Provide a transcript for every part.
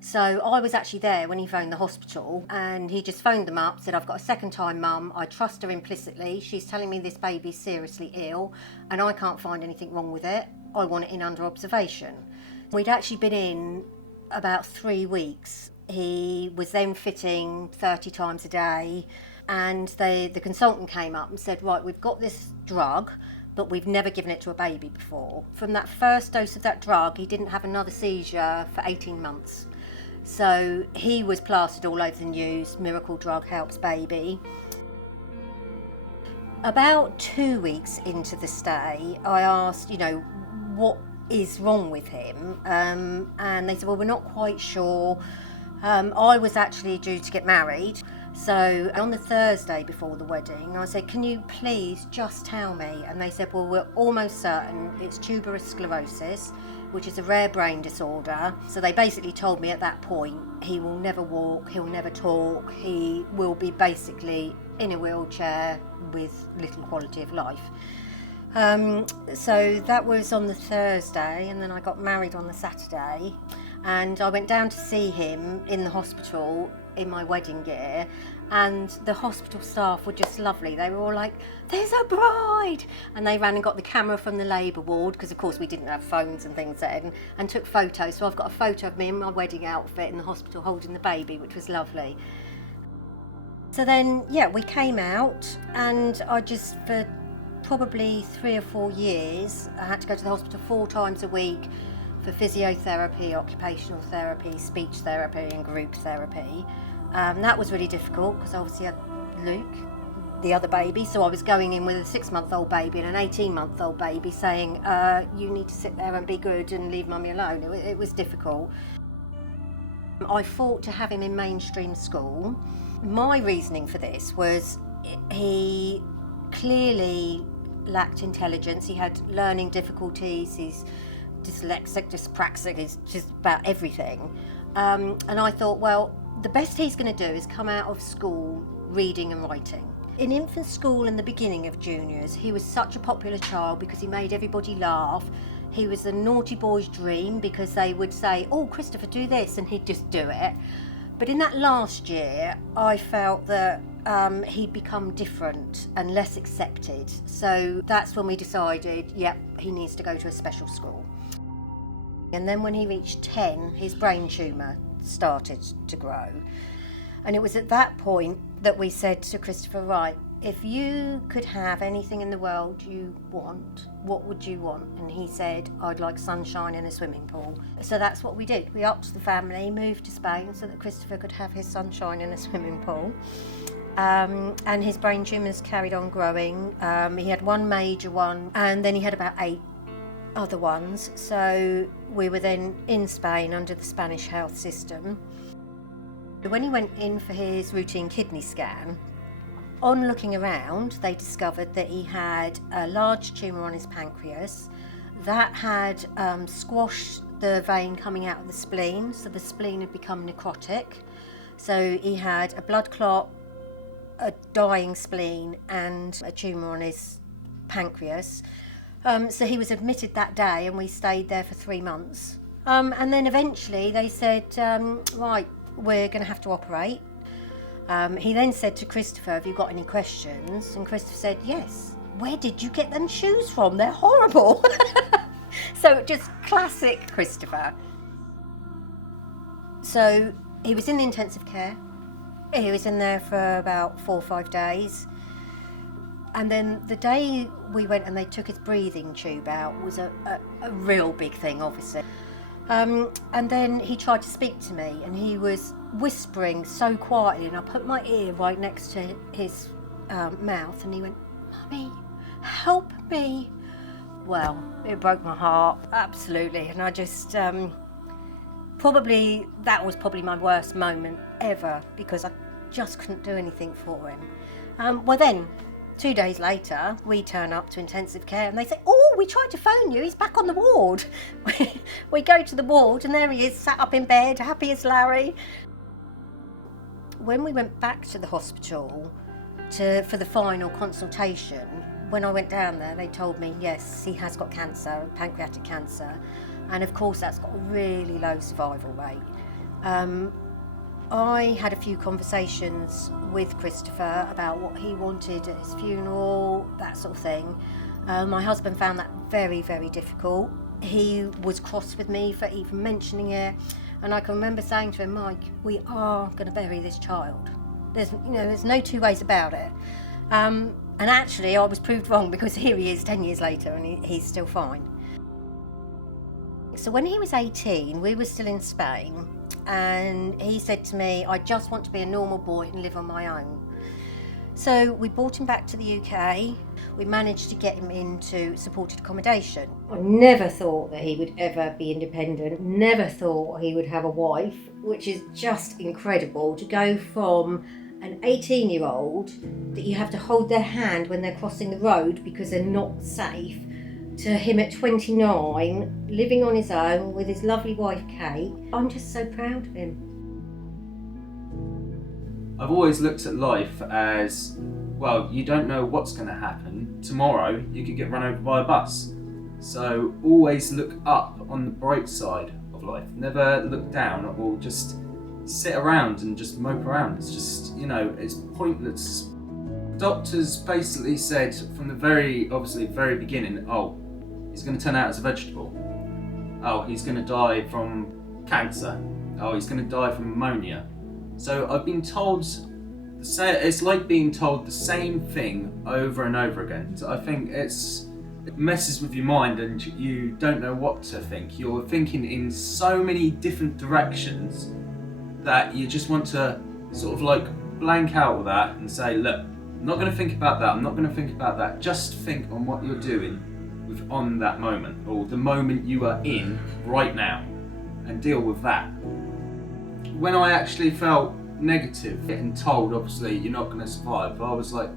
So I was actually there when he phoned the hospital, and he just phoned them up, said, I've got a second time mum, I trust her implicitly, she's telling me this baby's seriously ill and I can't find anything wrong with it, I want it in under observation. We'd actually been in about 3 weeks. He was then fitting 30 times a day, and the consultant came up and said, right, we've got this drug, but we've never given it to a baby before. From that first dose of that drug, he didn't have another seizure for 18 months. So he was plastered all over the news, miracle drug helps baby. About 2 weeks into the stay, I asked, what is wrong with him? And they said, well, we're not quite sure. I was actually due to get married. So on the Thursday before the wedding, I said, can you please just tell me? And they said, well, we're almost certain it's tuberous sclerosis, which is a rare brain disorder. So they basically told me at that point, he will never walk, he'll never talk, he will be basically in a wheelchair with little quality of life. So that was on the Thursday, and then I got married on the Saturday, and I went down to see him in the hospital in my wedding gear, and the hospital staff were just lovely. They were all like, there's a bride, and they ran and got the camera from the labour ward, because of course we didn't have phones and things then, and took photos. So I've got a photo of me in my wedding outfit in the hospital holding the baby, which was lovely. So then, we came out, and I just, for probably 3 or 4 years, I had to go to the hospital 4 times a week for physiotherapy, occupational therapy, speech therapy and group therapy. That was really difficult because obviously I had Luke, the other baby, so I was going in with a 6-month-old baby and an 18-month-old baby saying, you need to sit there and be good and leave mummy alone. It was difficult. I fought to have him in mainstream school. My reasoning for this was he clearly lacked intelligence, he had learning difficulties, he's dyslexic, dyspraxic, he's just about everything. And I thought, well, the best he's going to do is come out of school reading and writing. In infant school and the beginning of juniors, he was such a popular child because he made everybody laugh. He was the naughty boy's dream because they would say, oh, Christopher, do this, and he'd just do it. But in that last year, I felt that he'd become different and less accepted. So that's when we decided, he needs to go to a special school. And then when he reached 10, his brain tumour started to grow. And it was at that point that we said to Christopher, right, if you could have anything in the world you want, what would you want? And he said, I'd like sunshine in a swimming pool. So that's what we did. We upped the family, moved to Spain so that Christopher could have his sunshine in a swimming pool. And his brain tumours carried on growing. He had one major one, and then he had about 8 other ones. So we were then in Spain under the Spanish health system. When he went in for his routine kidney scan, on looking around, they discovered that he had a large tumour on his pancreas that had squashed the vein coming out of the spleen, so the spleen had become necrotic. So he had a blood clot, a dying spleen, and a tumour on his pancreas. So he was admitted that day, and we stayed there for 3 months. And then eventually they said, right, we're going to have to operate. He then said to Christopher, have you got any questions? And Christopher said, yes. Where did you get them shoes from? They're horrible. So just classic Christopher. So he was in the intensive care. He was in there for about 4 or 5 days. And then the day we went and they took his breathing tube out was a real big thing, obviously. And then he tried to speak to me, and he was whispering so quietly, and I put my ear right next to his mouth, and he went, Mummy, help me. Well, it broke my heart, absolutely. And I just, that was probably my worst moment ever, because I just couldn't do anything for him. Well then, 2 days later, we turn up to intensive care and they say, oh, we tried to phone you, he's back on the ward. We go to the ward and there he is, sat up in bed, happy as Larry. When we went back to the hospital for the final consultation, when I went down there, they told me, yes, he has got cancer, pancreatic cancer. And of course, that's got a really low survival rate. I had a few conversations with Christopher about what he wanted at his funeral, that sort of thing. My husband found that very, very difficult. He was cross with me for even mentioning it, and I can remember saying to him, Mike, we are going to bury this child. There's no two ways about it. And actually, I was proved wrong, because here he is 10 years later and he's still fine. So when he was 18, we were still in Spain, and he said to me, I just want to be a normal boy and live on my own. So we brought him back to the UK. We managed to get him into supported accommodation. I never thought that he would ever be independent, never thought he would have a wife, which is just incredible to go from an 18-year-old that you have to hold their hand when they're crossing the road because they're not safe, to him at 29, living on his own with his lovely wife Kate. I'm just so proud of him. I've always looked at life as, well, you don't know what's going to happen. Tomorrow you could get run over by a bus. So always look up on the bright side of life. Never look down or just sit around and just mope around. It's just, it's pointless. Doctors basically said from the very beginning, oh, he's going to turn out as a vegetable. Oh, he's going to die from cancer. Oh, he's going to die from pneumonia. So I've been told, it's like being told the same thing over and over again. So I think it messes with your mind and you don't know what to think. You're thinking in so many different directions that you just want to sort of like blank out of that and say, look, I'm not going to think about that, I'm not going to think about that. Just think on what you're doing on that moment, or the moment you are in right now, and deal with that. When I actually felt negative, getting told obviously you're not going to survive, I was like,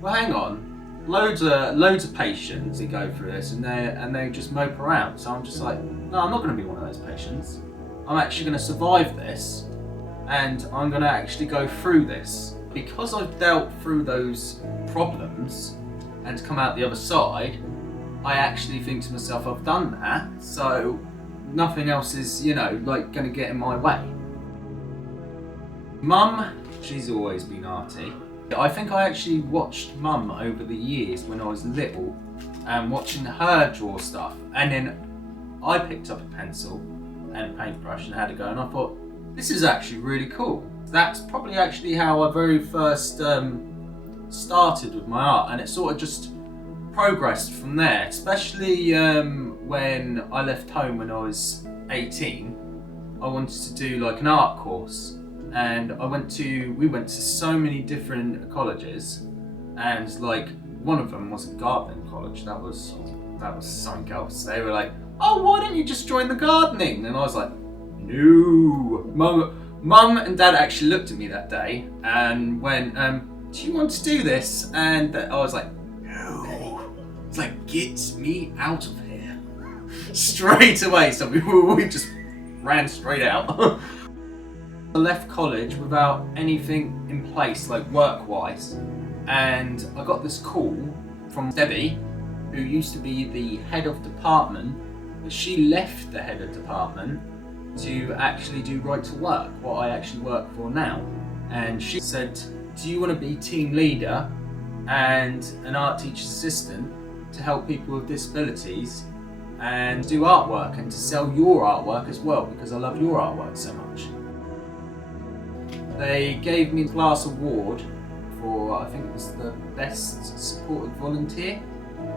well, hang on, loads of patients that go through this and they just mope around. So I'm just like, no, I'm not going to be one of those patients. I'm actually going to survive this, and I'm going to actually go through this. Because I've dealt through those problems and come out the other side, I actually think to myself, I've done that, so nothing else is, going to get in my way. Mum, she's always been arty. I think I actually watched Mum over the years when I was little and watching her draw stuff, and then I picked up a pencil and a paintbrush and had a go, and I thought, this is actually really cool. That's probably actually how I very first started with my art, and it sort of just progressed from there, especially when I left home when I was 18. I wanted to do like an art course, and we went to so many different colleges, and like one of them was a gardening college. That was something else. They were like, oh, why don't you just join the gardening? And I was like, no. Mum and Dad actually looked at me that day and went, do you want to do this? And I was like, no. It's like, get me out of here. Straight away. So we just ran straight out. I left college without anything in place, like work-wise. And I got this call from Debbie, who used to be the head of department, but she left the head of department to actually do Right to Work, what I actually work for now. And she said, do you want to be team leader and an art teacher's assistant to help people with disabilities and do artwork and to sell your artwork as well, because I love your artwork so much. They gave me a class award for, I think it was the best supported volunteer.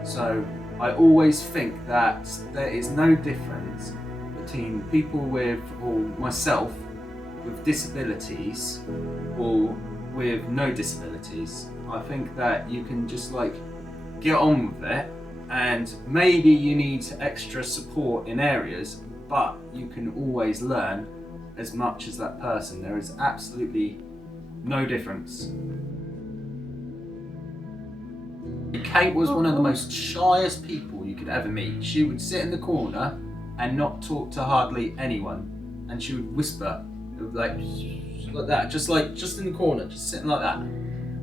So I always think that there is no difference between people with, or myself, with disabilities or with no disabilities. I think that you can just like get on with it, and maybe you need extra support in areas, but you can always learn as much as that person. There is absolutely no difference. Kate was one of the most shyest people you could ever meet. She would sit in the corner and not talk to hardly anyone, and she would whisper like that, just in the corner, just sitting like that.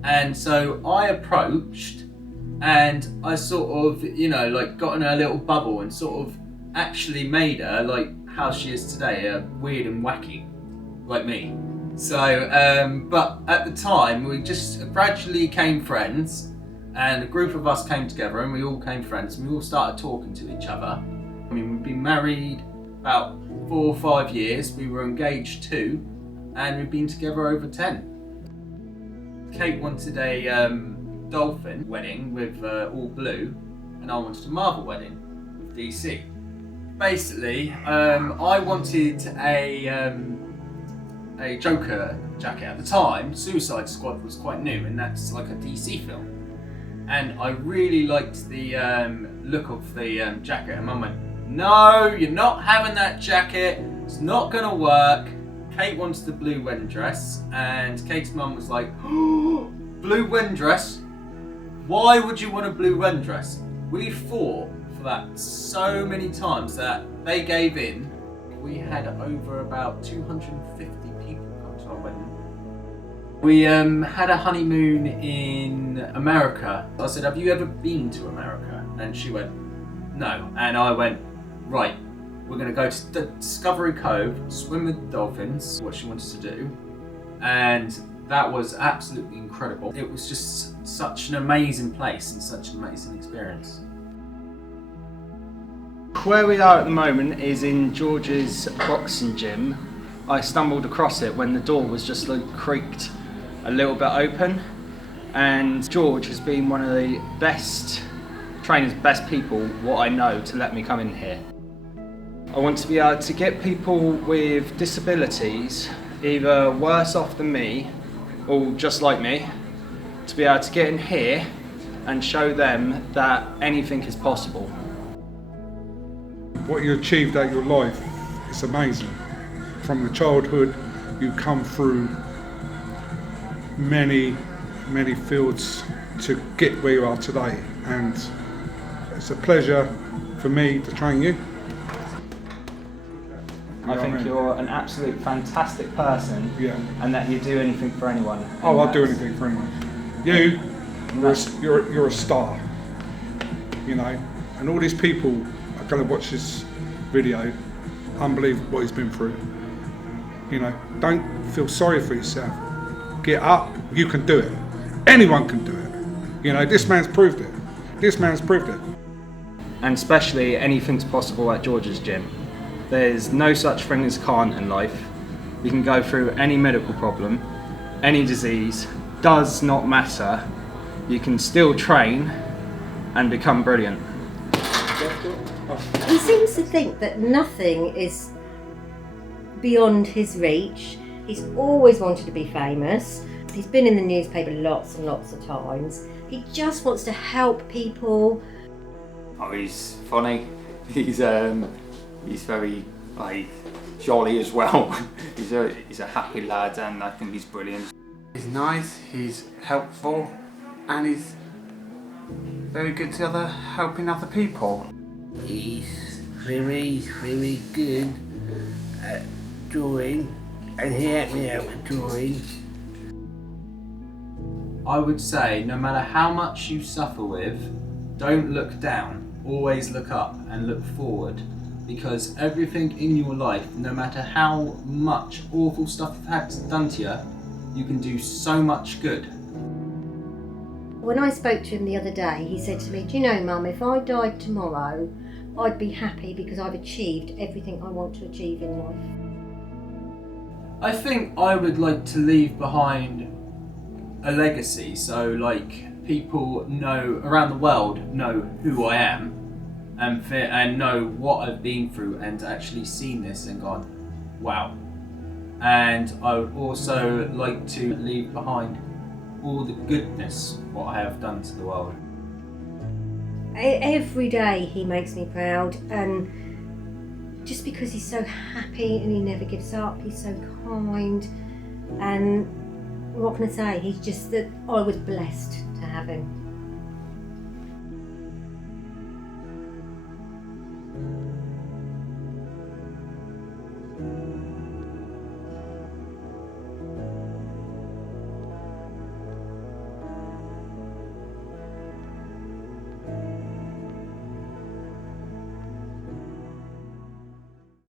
And so I approached, and I sort of, got in her little bubble and sort of actually made her like how she is today, weird and wacky. like me. So, but at the time, we just gradually became friends, and a group of us came together, and we all became friends, and we all started talking to each other. I mean, we've been married about 4 or 5 years, we were engaged 2, and we've been together over 10. Kate wanted a dolphin wedding with all blue, and I wanted a Marvel wedding with DC. Basically, I wanted a Joker jacket. At the time, Suicide Squad was quite new, and that's like a DC film. And I really liked the look of the jacket, and Mum went, "No, you're not having that jacket, it's not gonna work." Kate wanted the blue wedding dress, and Kate's mum was like, "Oh, blue wedding dress? Why would you want a blue wedding dress?" We fought for that so many times that they gave in. We had over about 250 people come to our wedding. We had a honeymoon in America. I said, "Have you ever been to America?" And she went, "No." And I went, "Right, we're going to go to Discovery Cove, swim with dolphins," what she wanted to do. And that was absolutely incredible. It was just such an amazing place and such an amazing experience. Where we are at the moment is in George's boxing gym. I stumbled across it when the door was just creaked a little bit open, and George has been one of the best trainers, best people, what I know, to let me come in here. I want to be able to get people with disabilities, either worse off than me or just like me, to be able to get in here and show them that anything is possible. What you achieved out your life is amazing. From the childhood, you come through many fields to get where you are today, and it's a pleasure for me to train you. I think you're an absolute fantastic person, and that you do anything for anyone. Oh, I'll do anything for anyone. You're a star, you know, and all these people are going to watch this video. Unbelievable what he's been through. You know, don't feel sorry for yourself. Get up, you can do it. Anyone can do it. You know, this man's proved it. And especially anything's possible at George's gym. There's no such thing as can't in life. You can go through any medical problem, any disease, does not matter. You can still train and become brilliant. He seems to think that nothing is beyond his reach. He's always wanted to be famous. He's been in the newspaper lots and lots of times. He just wants to help people. Oh, he's funny. He's very jolly as well. he's a happy lad, and I think he's brilliant. He's nice, he's helpful, and he's very good to helping other people. He's very good at drawing, and he helped me out with drawing. I would say, no matter how much you suffer with, don't look down, always look up and look forward, because everything in your life, no matter how much awful stuff you've had done to you, you can do so much good. When I spoke to him the other day, he said to me, "Do you know, Mum, if I died tomorrow, I'd be happy because I've achieved everything I want to achieve in life." I think I would like to leave behind a legacy, so like people know around the world know who I am and know what I've been through and actually seen this and gone, wow. And I would also like to leave behind all the goodness what I have done to the world. Every day he makes me proud, and just because he's so happy and he never gives up, he's so kind, and what can I say, he's just that I was blessed to have him.